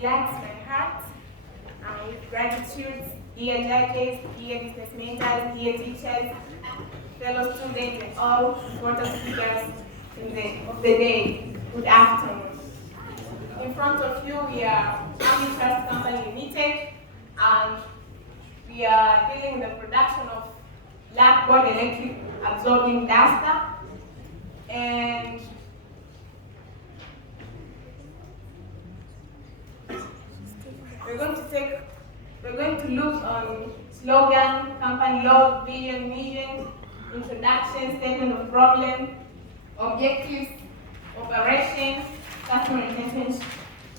glads my heart with gratitude, dear judges, dear business mentors, dear teachers, fellow students, and all water speakers of the day. Good afternoon. In front of you, we are Army Trust Company Limited, and we are dealing with the production of blackboard electric absorbing duster. And we're going to look on slogan, company log, vision, mission, introduction, statement of problem, objectives, operations, customer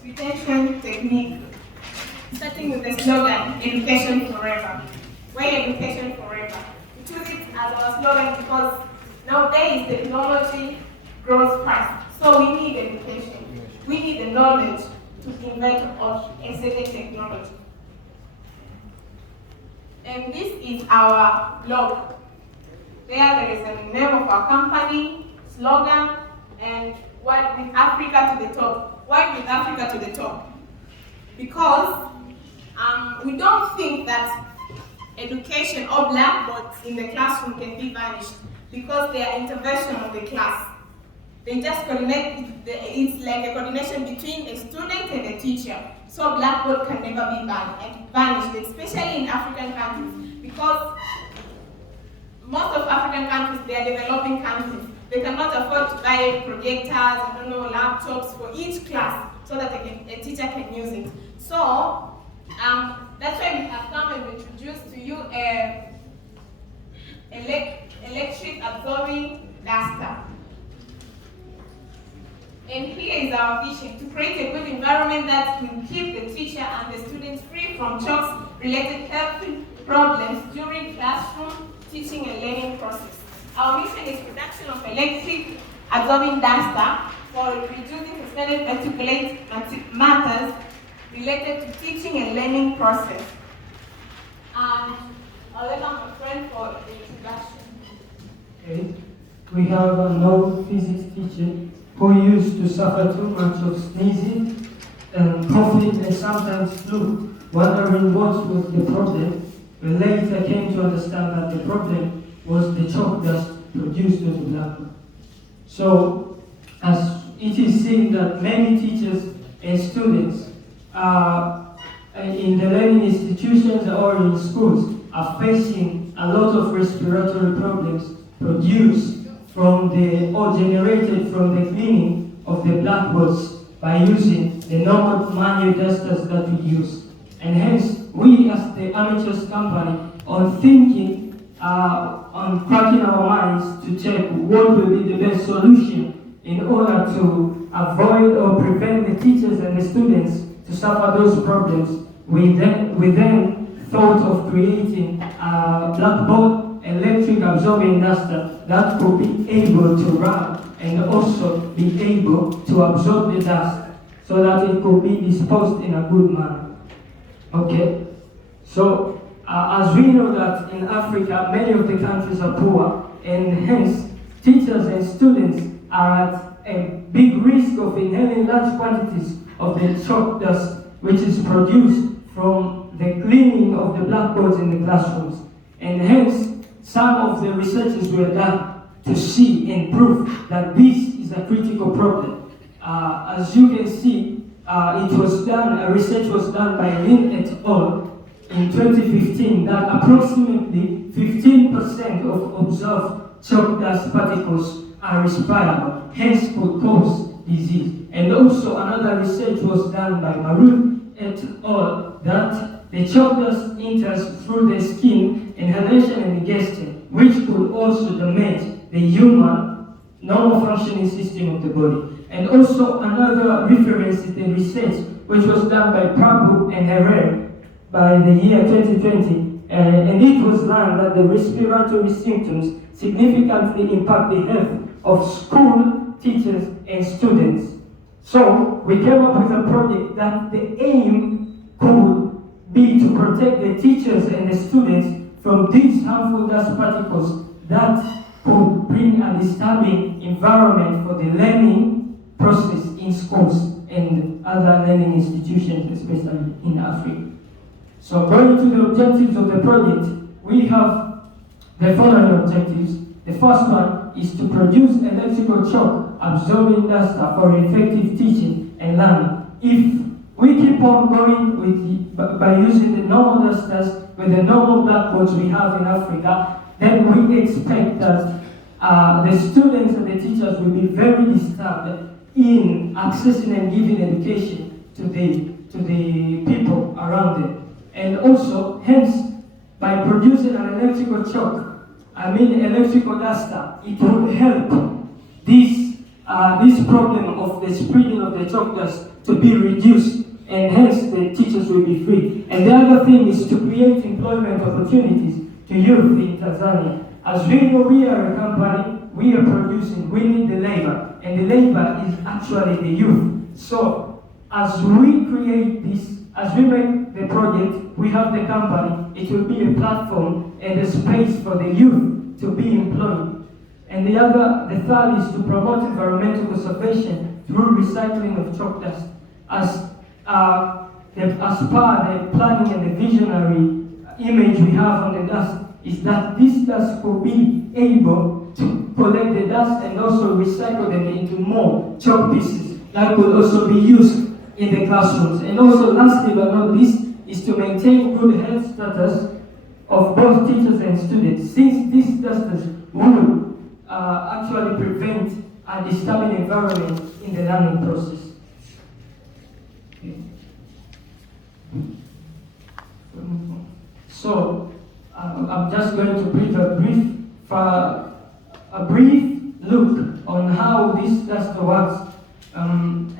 retention technique. Starting with the slogan, education forever. Why education forever? We choose it as our slogan because nowadays technology grows fast. So we need education. We need the knowledge to invent a certain technology. And this is our blog. There is a name of our company, slogan, and what with Africa to the top. Why with Africa to the top? Because we don't think that education or blackboards in the classroom can be vanished because they are intervention of the class. They just connect, it's like a coordination between a student and a teacher. So blackboard can never be vanished, especially in African countries, because most of African countries, they are developing countries. They cannot afford to buy projectors, laptops for each class so that a teacher can use it. So that's why we have come and introduced to you a electric absorbing duster. And here is our vision: to create a good environment that will keep the teacher and the students free from chores-related health problems during classroom teaching and learning process. Our mission is production of electric absorbing duster for reducing suspended particulate matters related to teaching and learning process. And I'll let my friend for the introduction. Okay. We have an old physics teacher who used to suffer too much of sneezing and coughing and sometimes flu, wondering what was the problem, but later came to understand that the problem was the chalk dust produced on the blackboard. So, as it is seen that many teachers and students in the learning institutions or in schools are facing a lot of respiratory problems produced from or generated from the cleaning of the blackboards by using the normal manual dusters that we use. And hence, we as the Amateurs Company are thinking on cracking our minds to check what will be the best solution in order to avoid or prevent the teachers and the students to suffer those problems. We then thought of creating a blackboard electric absorbing duster that could be able to run and also be able to absorb the dust so that it could be disposed in a good manner. Okay, so as we know that in Africa, many of the countries are poor, and hence teachers and students are at a big risk of inhaling large quantities of the chalk dust which is produced from the cleaning of the blackboards in the classrooms. And hence, some of the researches were done to see and prove that this is a critical problem. As you can see, research was done by Lin et al. In 2015 that approximately 15% of observed chalk dust particles are respirable, hence could cause disease. And also another research was done by Maroon et al. That the chalk dust enters through the skin, inhalation and digestion, which could also damage the human normal functioning system of the body. And also another reference is the research which was done by Prabhu and Herrera by the year 2020, and it was learned that the respiratory symptoms significantly impact the health of school teachers and students. So we came up with a project that the aim could be to protect the teachers and the students from these harmful dust particles that could bring a disturbing environment for the learning process in schools. and other learning institutions, especially in Africa. So going to the objectives of the project, we have the following objectives. The first one is to produce electrical shock absorbing duster for effective teaching and learning. If we keep on going by using the normal dusters with the normal blackboards we have in Africa, then we expect that the students and the teachers will be very disturbed in accessing and giving education to the people around them. And also, hence, by producing an electrical shock, electrical duster, it will help this problem of the spreading of the chalk dust to be reduced, and hence the teachers will be free. And the other thing is to create employment opportunities to youth in Tanzania. As we know, we are a company, we are producing, we need the labor, and the labor is actually the youth. So, as we create this, as we make the project, we have the company, it will be a platform and a space for the youth to be employed. And the third is to promote environmental conservation through recycling of chalk dust. As per the planning and the visionary image we have on the dust, is that this dust could be able to collect the dust and also recycle them into more chalk pieces that could also be used in the classrooms. And also, lastly but not least, is to maintain good health status of both teachers and students, since these dusters will actually prevent a disturbing environment in the learning process. So, I'm just going to give a brief look on how this duster works. And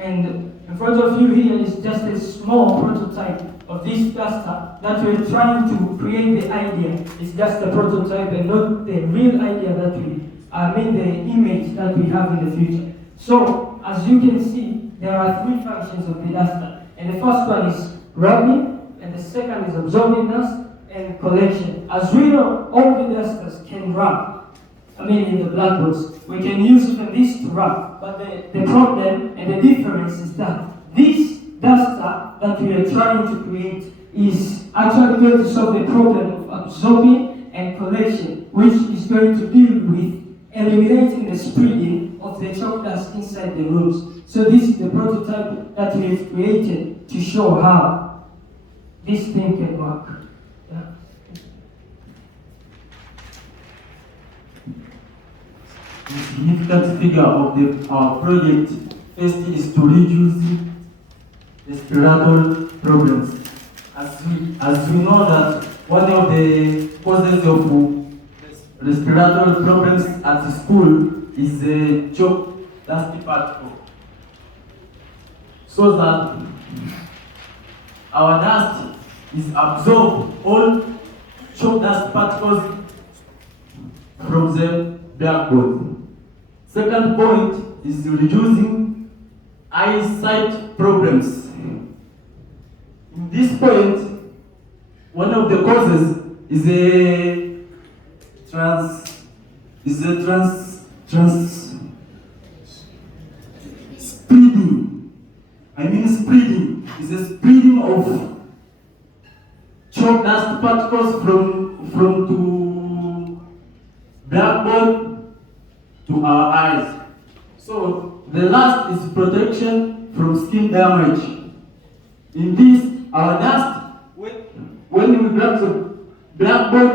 in front of you here is just a small prototype of this duster that we're trying to create. The idea is just a prototype and not the real idea that the image that we have in the future. So, as you can see, there are three functions of the duster. And the first one is wrapping, and the second is absorbing dust, and collection. As we know, all the dusters can wrap. In the blackboards, we can use even this to wrap. But the problem and the difference is that this duster that we are trying to create is actually going to solve the problem of absorbing and collection, which is going to deal with eliminating the spreading of the chalk dust inside the rooms. So this is the prototype that we have created to show how this thing can work. The significant figure of our project first is to reduce respiratory problems. As we know that one of the causes of respiratory problems at school is the chalk dust particle. So that our dust is absorbed all chalk dust particles from the blackboard. Second point is reducing eyesight problems. In this point, one of the causes is spreading. Spreading is a spreading of chalk dust particles from to blackboard to our eyes. So the last is protection from skin damage. In this, our dust, when we grab the blackboard,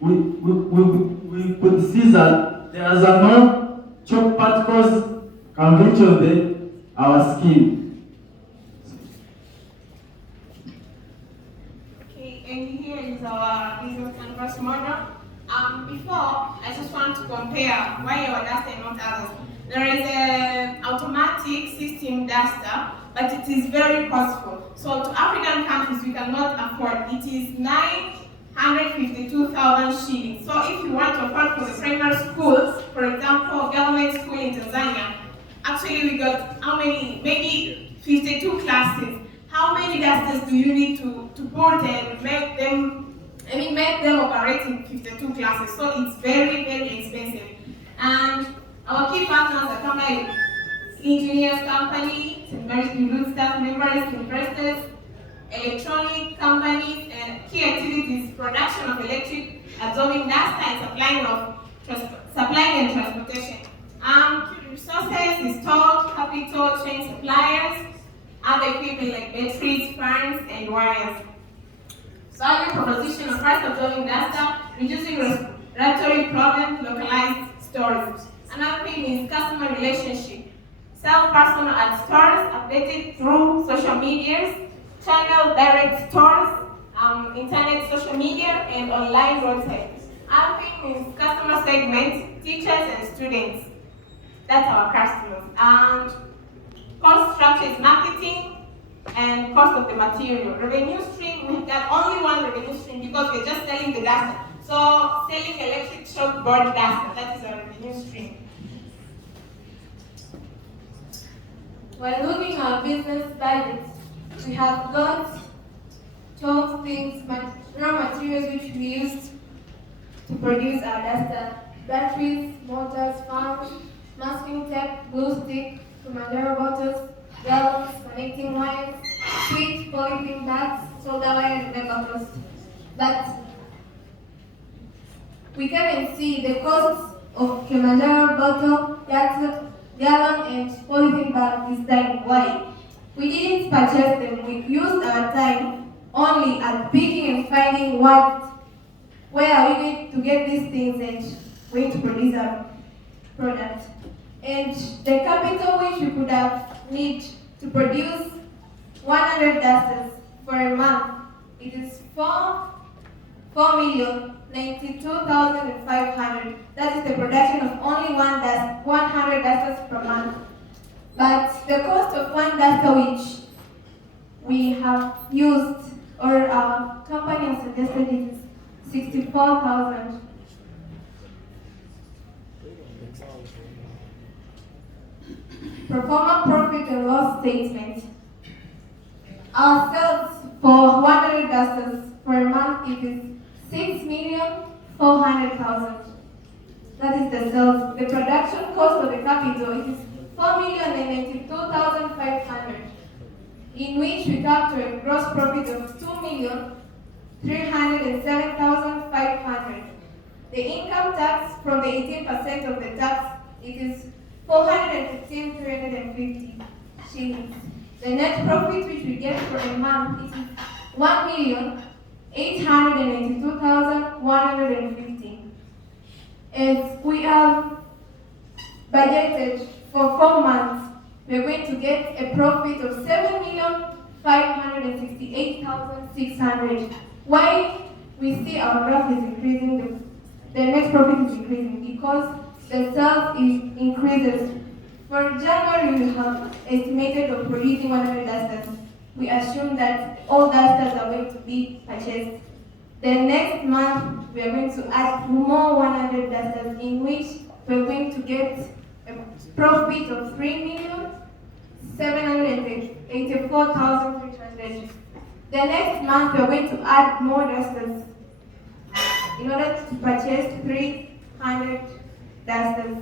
we could see that there are no chalk particles can reach on our skin. Okay, and here is our business canvas model. Before, I just want to compare why our duster and not others. There is an automatic system duster, but it is very costly. So to African countries, we cannot afford. It is 952,000 shillings. So if you want to afford for the primary schools, for example, government school in Tanzania, actually we got how many? Maybe 52 classes. How many dusters do you need to put and make them operate in 52 classes? So it's very, very expensive. And our key partners are companies engineers company, St. Mary's Duluti staff members, investors, electronic companies, and key activities, production of electric absorbing dust and supplying and transportation. Resources is stock, capital, chain suppliers, other equipment like batteries, fans, and wires. Solving proposition of price absorbing data, reducing respiratory problems, localized stores. Another thing is customer relationship. Sell personal at stores, updated through social medias, channel direct stores, internet, social media, and online roadside. Another thing is customer segment, teachers and students. That's our customers. And cost structure is marketing and cost of the material. Revenue stream, we've got only one revenue stream because we're just selling the data. So selling electric shock board data, that is our revenue stream. When looking at our business budget, we have got 12 things, raw materials which we use to produce our data: batteries, motors, fans, masking tape, glue stick, Kilimanjaro bottles, gallons, connecting wires, switch, polythene bags, soda wire, and paper cost. But we come and see the costs of Kilimanjaro bottle, gallon, and polythene bag this time. Why? We didn't purchase them. We used our time only at picking and finding where are we going to get these things and going to produce our product. And the capital which we could have need to produce 100 dusters for a month, it is 4,092,500. That is the production of only 100 dusters per month. But the cost of one duster which we have used, or our company has suggested, is 64,000. Performer profit and loss statement. Our sales for 100 dusters for a month, it is 6,400,000. That is the sales. The production cost of the capital, it is 4,092,500, in which we capture a gross profit of 2,307,500. The income tax from the 18% of the tax, it is 415,350 shillings. The net profit which we get for a month is 1,882,150. As we have budgeted for 4 months, we are going to get a profit of 7,568,600. Why we see our graph is increasing, the net profit is increasing? Because the sales increases. For January, we have estimated of producing 100 dusters. We assume that all dusters are going to be purchased. The next month, we are going to add more 100 dusters, in which we're going to get a profit of 3,784,300. The next month, we're going to add more dusters in order to purchase 300 dusters.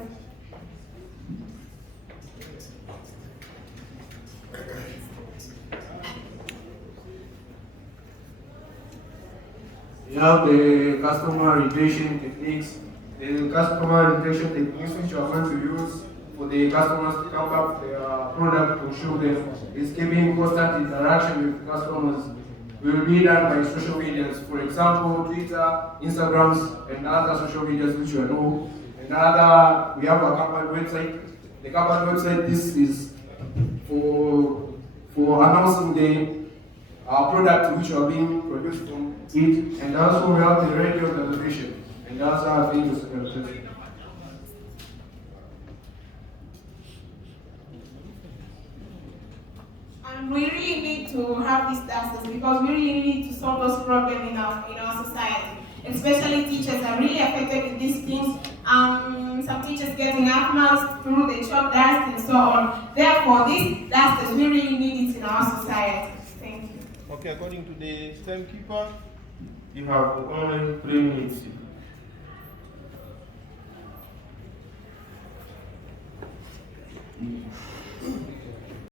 We have the customer retention techniques. The customer retention techniques which you are going to use for the customers to come back to their product to show them is keeping constant interaction with customers. Will be done by social medias, for example, Twitter, Instagrams, and other social medias which you know. And we have a company website. The company website, this is for announcing the product which are being produced from it, and also we have the radio television, and also our videos. And we really need to have these dusters because we really need to solve those problems in our society. Especially teachers are really affected with these things. Some teachers getting asthma through the chalk dust and so on. Therefore, these dusters, we really need it in our society. Thank you. Okay, according to the timekeeper, you have only 3 minutes.